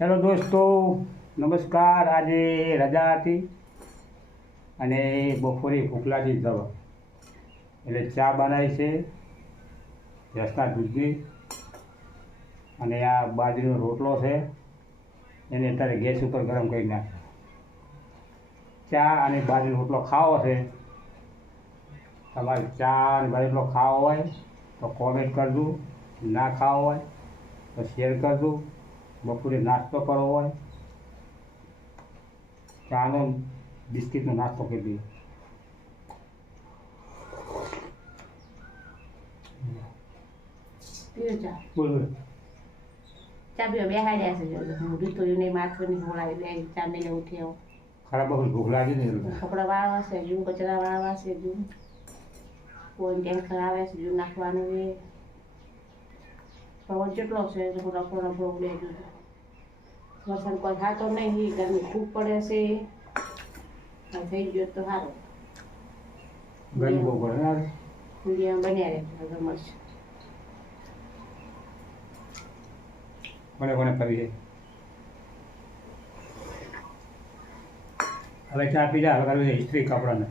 Hello દોસ્તો, નમસ્કાર. આજે રજા હતી અને બપોરે ભૂખ લાગી જવા એટલે ચા બનાવી છે ભેંસના દૂધની, અને આ બાજરીનો રોટલો છે એને અત્યારે ગેસ ઉપર ગરમ કરી નાખ્યો. ચા અને બાજરીનો રોટલો ખાવો છે. તમારે ચા અને બાજરીનો રોટલો ખાવો હોય તો કોમેન્ટ કરજો, ના ખાવો હોય તો શેર કરજો. બપોરે નાસ્તો કરવો હોય ચાનો બિસ્કિટનો નાસ્તો કરી દઈએ. બોલો ચા પીવા બેહાડ્યા છે. મોઢું તો એને માથું નહીં હોળાવી લે. ચા નહીં ઉઠી આવો. ખરાબ બહુ ભૂખ લાગી ને કપડા વાળવા છે, જૂન કચરા વાળવા છે, જૂન કોઈ ટેન્શન આવે છે, જૂન નાખવાનું છે. પવન કેટલો છે, રફો રફો ઉડે ગયું. વરસાદ કોઈ થતો નહીં, ગરમી ખૂબ પડે છે. થઈ ગયો તો સારું. ગરમી બહુ પડે ને મીડિયમ બન્યા રહે મળશે. કોને કોને કરી છે. હવે ચા પી જાય. હવે કરવી છે ઇસ્ત્રી કપડાને.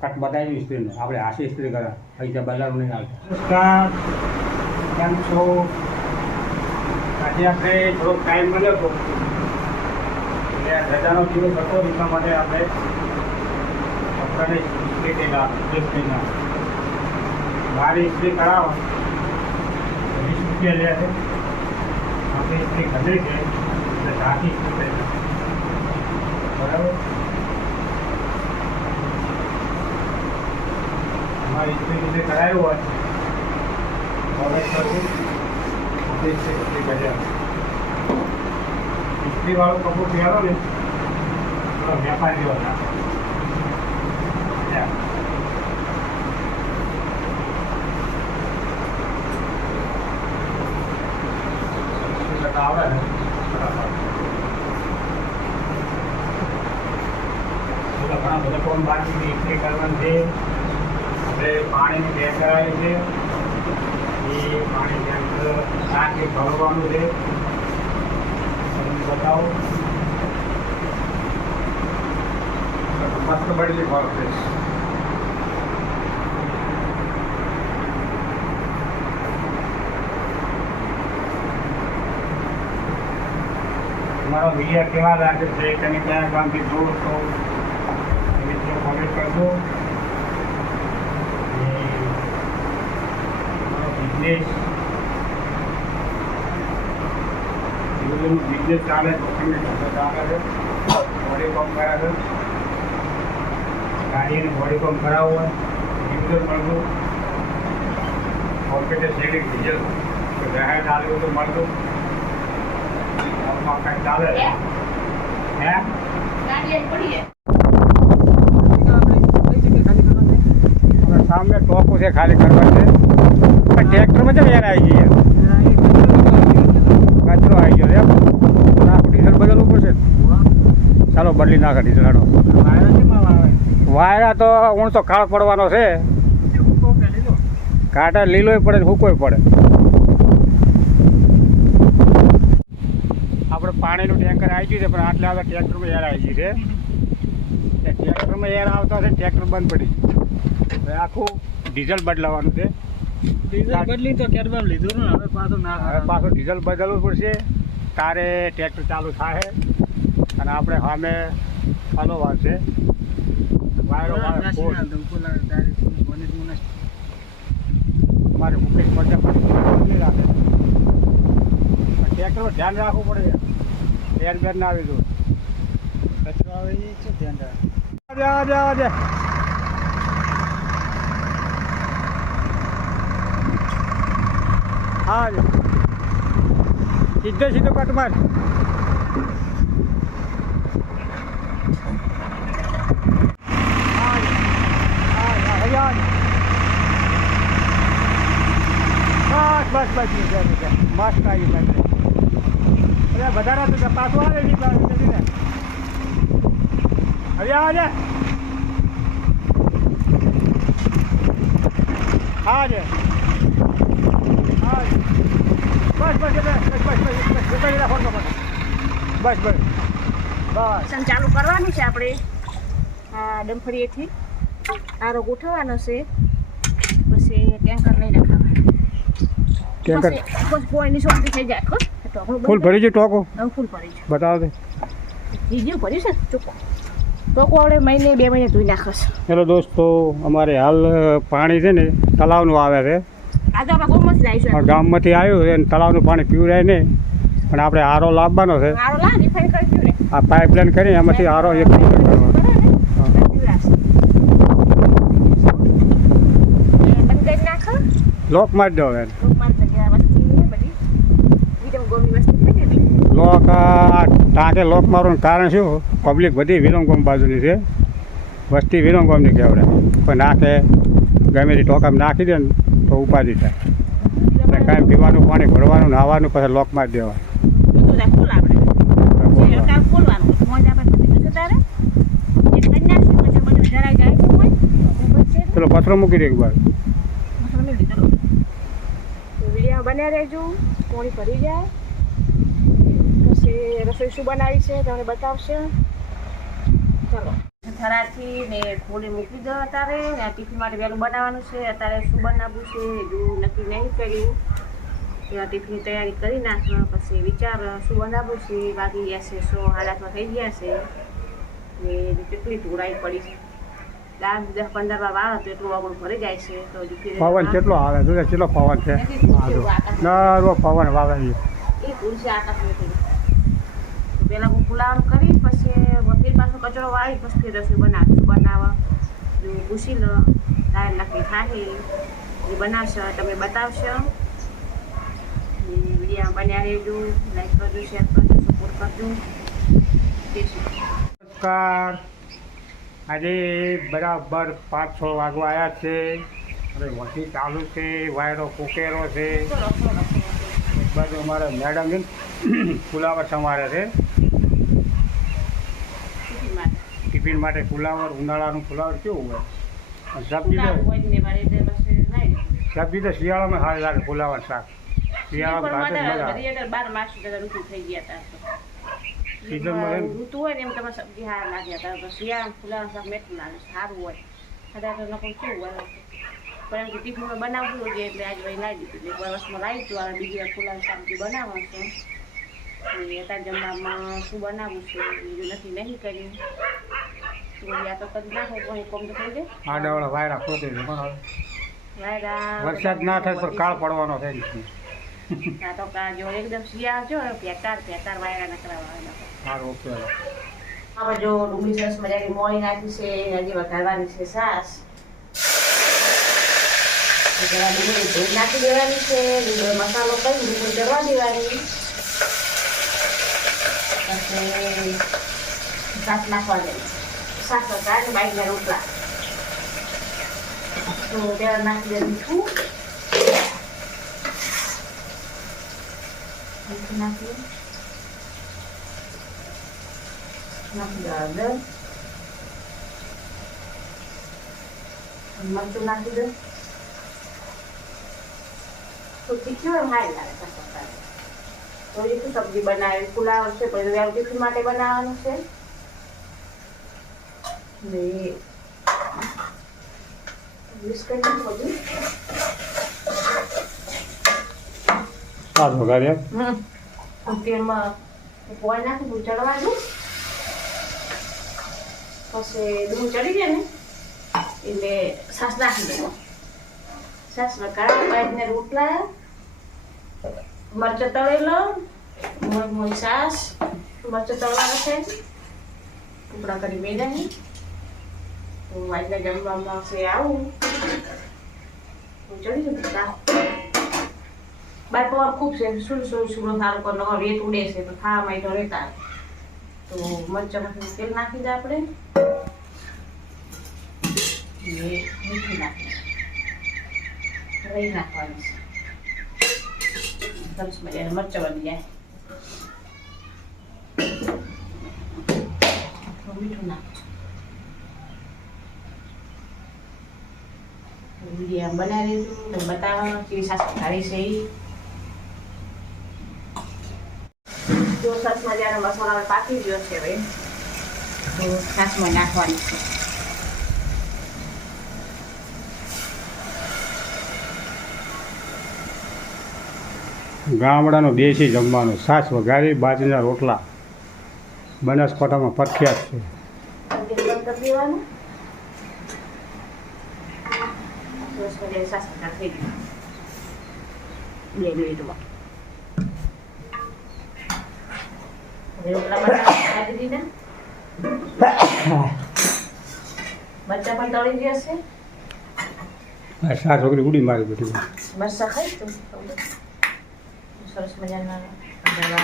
કટ બતાવી ઇસ્ત્રીને. આપણે હાથે ઇસ્ત્રી કરા, પૈસા બજાર નહીં આવતા. નમસ્કાર, કેમ છો? આજે આપણે થોડોક ટાઈમ મળ્યો હતો એટલે રજાનો દિવસ હતો, એટલા માટે આપણે કપડાને ઇસ્ત્રી કરેલા. ઇસ્ત્રીના મારી ઇસ્ત્રી કરાવો 20 રૂપિયા લે છે. આપણે ઇસ્ત્રી ખરીદી છે એટલે ઢાંકી ઇસ્ત્રી કરી બરાબર. અમારી ઇસ્ત્રી કરાયું હોય કોમેન્ટ કરવું. ઇસ્ત્રી વાળું કપડું પહેરો ને તો વેપારી હતા. આવડે ને ઘણા બધા કોણ બાકી ઇસ્ત્રી કરવાની છે. આપણે પાણીની બેગ કરાવી છે. એ પાણી અંદર ટાંકી ભરવાનું છે. બતાવો મસ્ત બળી ભર છે. તમારો વિડીયો કેવા લાગે છે, તમે કયા ગામથી જોવો છો એ રીતે કોમેન્ટ કરજો. બિઝનેસ ચાલે તો ચાલે છે. બોડી પંપ કર્યા છે. ગાડીને બોડી પંપ કરાવવું હોય ડીઝલ મળતું. કોમ્પ્યુટર સેલિંગ ડીઝલ જાહેર ચાલવું તો મળતું. કાંઈ ચાલે હે સામે ટોપું છે ખાલી કરવા છે. ટ્રેક્ટરમાં છે યાર આવી ગઈ. કચરો આવી ગયો એમ. ડીઝલ બદલવું પડશે. ચાલો બદલી નાખે ડીઝલ. હાડો વાયરા તો હું તો ખાળ પડવાનો છે. કાંટા લીલોય પડે સૂકોય પડે. આપણે પાણીનું ટેન્કર આવી ગયું છે, પણ આટલે આગળ ટ્રેક્ટરમાં એર આવી ગઈ છે. ટ્રેક્ટરમાં એર આવતા છે, ટ્રેક્ટર બંધ પડી. હવે આખું ડીઝલ બદલાવાનું છે. ડીઝલ બદલી તો કેરબામ લીધું ને હવે પાછું ના. હવે પાછું ડીઝલ બદલવું પડશે. તારે ટ્રેક્ટર ચાલુ થાય અને આપણે સામે હલવા છે. વાયરો મારે મુકેશ મજા નહીં રાખે. ટ્રેક્ટરમાં ધ્યાન રાખવું પડે. એર બેર ના આવી દઉં. કચરો આવે એ છે ધ્યાન રાખ. આજે હા સીધો સીધો કટ માર. બસ બસ મસ્ત આવી અરે વધારે તો પાછું આવે ને હવે આવે હા છે. હા બસ બસ બસ બસ બસ બસ ઉતારી નાખો બસ બસ બસ લસણ ચાલુ કરવાનું છે આપણે આ ડમફળીએથી આરો ગોઠવવાનો છે પછી ટેન્કર નહીં નાખવાનું ટેન્કર બસ પોઈની સોટી થઈ જાય ફૂલ ભરી છે ટોકો હવે ફૂલ ભરી છે બતાવો દે જીજુ ભર્યું છે ચોખ્ખો ટોકો આપણે મહિને 2 મહિને ધોઈ નાખશે હેલો દોસ્તો અમારે હાલ પાણી છે ને તળાવનું આવે છે આ તો આપણે ગોમત લાવીશું ગામમાંથી આવ્યું છે અને તળાવનું પાણી પીવડાય નહીં પણ આપણે આરો લાવવાનો છે આરો લા રિફાઈન કરી દઉં ને આ પાઇપલાઇન કરી એમાંથી આરો એક લોક મારી દો હવે લોક ટાંકે લોક મારવાનું કારણ શું પબ્લિક બધી વિરમગામ બાજુની છે વસ્તી વિરમગામની કહેવડે પણ નાખે ગમે તે ટોકામાં નાખી દે ને તો ઉપાધિ થાય એટલે કાંઈ પીવાનું પાણી ભરવાનું નાહવાનું પછી લોક મારી દેવા ચલો પથરો મૂકી દે એક બાર વિડીયો બન્યા રહેજો પોણી ભરી જાય પછી રસોઈ શું બનાવી છે તમને બતાવશે ચાલો થરાથી ને થોડી મૂકી દો અત્યારે ને આ ટિફિન માટે વહેલું બનાવવાનું છે અત્યારે શું બનાવવું છે એવું નક્કી નહીં કર્યું આ ટિફિનની તૈયારી કરી નાખો પછી વિચાર શું બનાવવું છે વાગી ગયા છે 6:30 થઈ ગયા છે ને કેટલી ધોળાઈ પડી છે 10-15 વાર વાળો તો એટલું આગળ ભરી જાય છે તો પવન કેટલો આવે જો કેટલો પવન છે નરો પવન વાવે છે એ ભૂલ છે આકાશની તો પહેલાં હું પુલાવ કરી પછી ફેર પાછો કચરો વાળી પછી રસોઈ બનાવવા જો પૂછી લો તારે નક્કી થાય એ બનાવશો તમે બતાવશો વિડીયો બન્યા રહેજો લાઈક કરજો શેર કરજો સપોર્ટ કરજો નમસ્કાર આજે બરાબર 5-6 વાગવા આવ્યા છે હવે વધી ચાલુ છે વાયરો કુકેરો છે એક બાજુ અમારે મેડમ છે ફુલાવર સમારે છે ટિફિન માટે ફુલાવર ઉનાળાનું ફુલાવર કેવું હોય સબ્જી તો શિયાળામાં સારી લાગે ફુલાવર શાક શિયાળામાં ઋતુ હોય ને એમ તમે સબ્જી સારા લાગ્યા હતા શિયાળામાં ફુલાવર શાક મેઠું લાગે સારું હોય કદાચ નકર કેવું હોય પણ એમ ટિફિનમાં બનાવવું હોય એટલે આજે ભાઈ લાવી દીધું એક વર્ષમાં લાવી હતું અને બીજી વાર ફુલાવર શાકજી બનાવવાનું છે અત્યારે જમવામાં શું બનાવવું છે બીજું નથી નહીં કર્યું તો કરી નાખો કોઈ કોમ તો થઈ જાય આડાવાળા વાયરા ખોટે છે વરસાદ ના થાય પણ કાળ પડવાનો થાય છે હા તો જો એકદમ શિયાળ જો પેટાર વાયરા નકરાવા સારું ઓકે હવે જો ડુંગળી સરસ મજાની મોળી નાખી છે હજી વઘારવાની છે સાસ જરા ડુંગળી ધોઈ નાખી દેવાની છે ડુંગળી મસાલો કરી ડુંગળી ચડવા દેવાની પછી સાસ નાખવા દેવાની સાસ વઘારી બાઈકના રોટલા તો ત્યારે નાખી દે મીઠું નાખી દો હળદર મરચું નાખી દો તો તીખી હોય સારી લાગે તો એ શું સબ્જી બનાવી પુલાવ છે પછી વેલ ટિફિન માટે બનાવવાનું છે ને બિસ્કટ બધું સાત વઘાર્યા તેલમાં પોઈ નાખી દૂધ ચડવા દઉં પછી દૂધ ચડી જાય ને એટલે સાસ નાખી દઉં સાસ વઘારીને રોટલા મરચાં તળેલો મોઈ સાસ મરચાં તળવાનું છે ટુકડા કરી મેદાની તો આજના જમવામાં છે આવું ચડી જવું બાર પવાર ખૂબ છે શું સુરો સારું કરનો રેત ઉડે છે તો ખાવામાં તો રહેતા તો મરચાંમાંથી તેલ નાખી દે આપણે મીઠું નાખી રહી નાખવાની છે સરસ મજાને મરચાં બની જાય મીઠું નાખી વિડીયો બનાવી દીધું તો બતાવવાનું કેવી સાસ ખારી છે જો સરસ મજાનો મસાલો હવે પાકી ગયો છે હવે તો છાશમાં નાખવાની છે. ગામડાનું દેશી જમવાનું છાશ વઘારી બાજરીના રોટલા બનાસકાંઠામાં પ્રખ્યાત છે. બંધ કરી દેવાનું. સરસ મજાની છાશ વઘાર થઈ ગઈ 2 મિનિટમાં. હવે રોટલા બનાવી દીધા. મરચાં પણ તળી જશે. છાશ વગેરે ઉડી મારી બધી મરચાં ખાઈ તું સરસ મજાના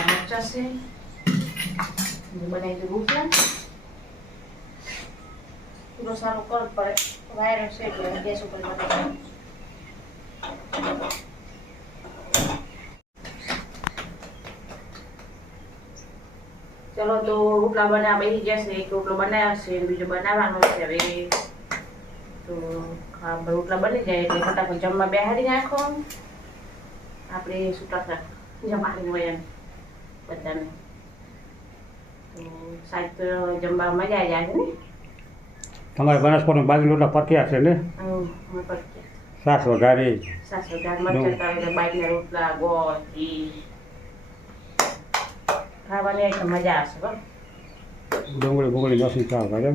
મરચાં છે. બનાવી દઉં રોટલા. પૂરો સારો કરવો પડે વાયરો છે એટલે ગેસ ઉપર બનાવી. ચલો તો રોટલા બનાવવા બેસી જશે. એક રોટલો બનાવ્યો છે બીજો બનાવવાનો છે હવે. તો રોટલા બની જાય એટલે ફટાફટ જમવા બેહાડી નાખો. આપણે છૂટા જમાડી હોય એમ બધાને તો સાહેબ તો જમવા મજા આવી જાય ને. તમારે બનાસકાંઠામાં બાજરી રોટલા પ્રખ્યાત છે ને. છાશ વઘારી છાશ વઘાર મરચાં તળેલા બાજરીના રોટલા ગોળ ઘી ખાવાની આઈટમ મજા આવશે. બરાબર ડુંગળી બુંગળી લસણ ચાવ કરે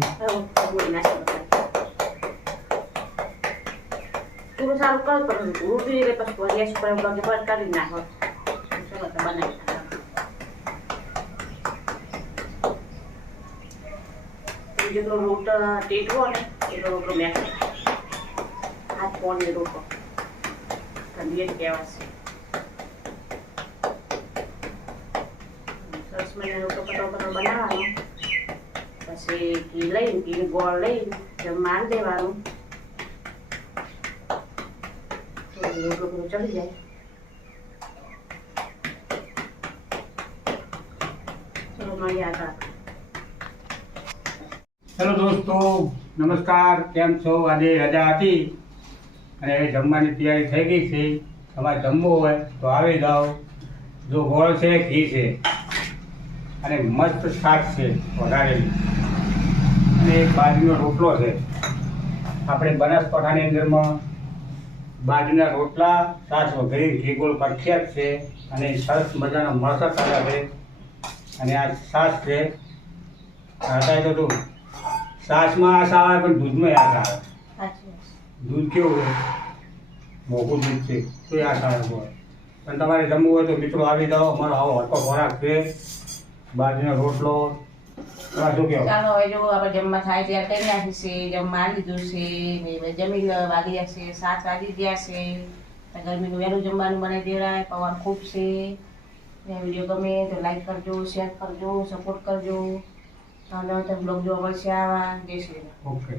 પૂરું સારું કરો પણ રોટી એટલે પછી ગેસ ઉપર બંધ કરી નાખો. ચલો તો બનાવી જેટલો રોટ ટેટવો ને એટલો રોટલો મેં હાથ પોણની રોટલો ઠંડી જ કહેવાશે. સરસ મજાનો રોટલો કટો બનાવવાનો. પછી ઘી લઈને ઘી ગોળ લઈને જમવા આવી દેવાનું. રોટલો બધું ચડી જાય. ચલો મળીએ આગળ. હેલો દોસ્તો, નમસ્કાર. કેમ છો? આજે રજા હતી અને હવે જમવાની તૈયારી થઈ ગઈ છે. તમારે જમવું હોય તો આવી જાઓ. જો ગોળ છે, ઘી છે અને મસ્ત શાક છે વઘારેલી અને એક બાજરીનો રોટલો છે. આપણે બનાસકાંઠાની અંદરમાં બાજરીના રોટલા છાશ વઘારી ઘી ગોળ પ્રખ્યાત છે અને સરસ મજાના મરચાં તળ્યા છે અને આ છાશ છે. ખાતા તો તું છાશમાં આશ આવે પણ દૂધમાં આશ આવે. દૂધ કેવું હોય? મોંઘું દૂધ છે તો આશ આવે હોય. પણ તમારે જમવું હોય તો મિત્રો આવી જાઓ. અમારો આવો હલકો ખોરાક છે બાજરીનો રોટલો. તમારે શું કહેવું? ચાલો હવે જો આપણે જમવા થાય ત્યારે કરી નાખીશે. જમવા આવી લીધું છે ને જમી વાગી જશે 7 વાગી ગયા છે. ગરમીનું વહેલું જમવાનું બનાવી દેવાય. પવન ખૂબ છે. વિડીયો ગમે તો લાઈક કરજો, શેર કરજો, સપોર્ટ કરજો. બ્લોગ જોવા મળશે આવા. જય શ્રી રામ. ઓકે.